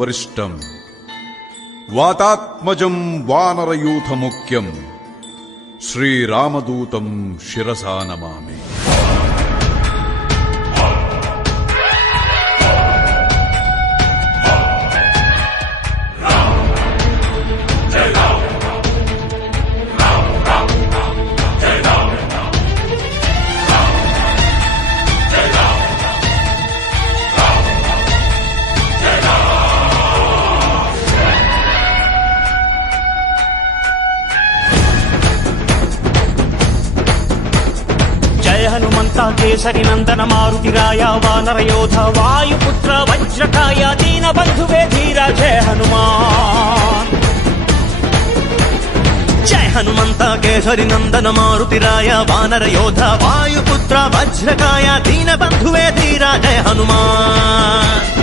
వరిష్టం వాతాత్మజం వానరయూథముఖ్యం శ్రీరామదూతం శిరసా నమామి. హనుమంతా కేసరి నందన మారుతిరాయ వానర యోధ వాయుపుత్ర వజ్రకాయ దీన బంధువే ధీర జయ హనుమాన్. జయ హనుమంత కేసరి నందన మారుతిరాయ వానర యోధ వాయుపుత్ర వజ్రకాయ దీన బంధువే ధీర జయ హనుమాన్.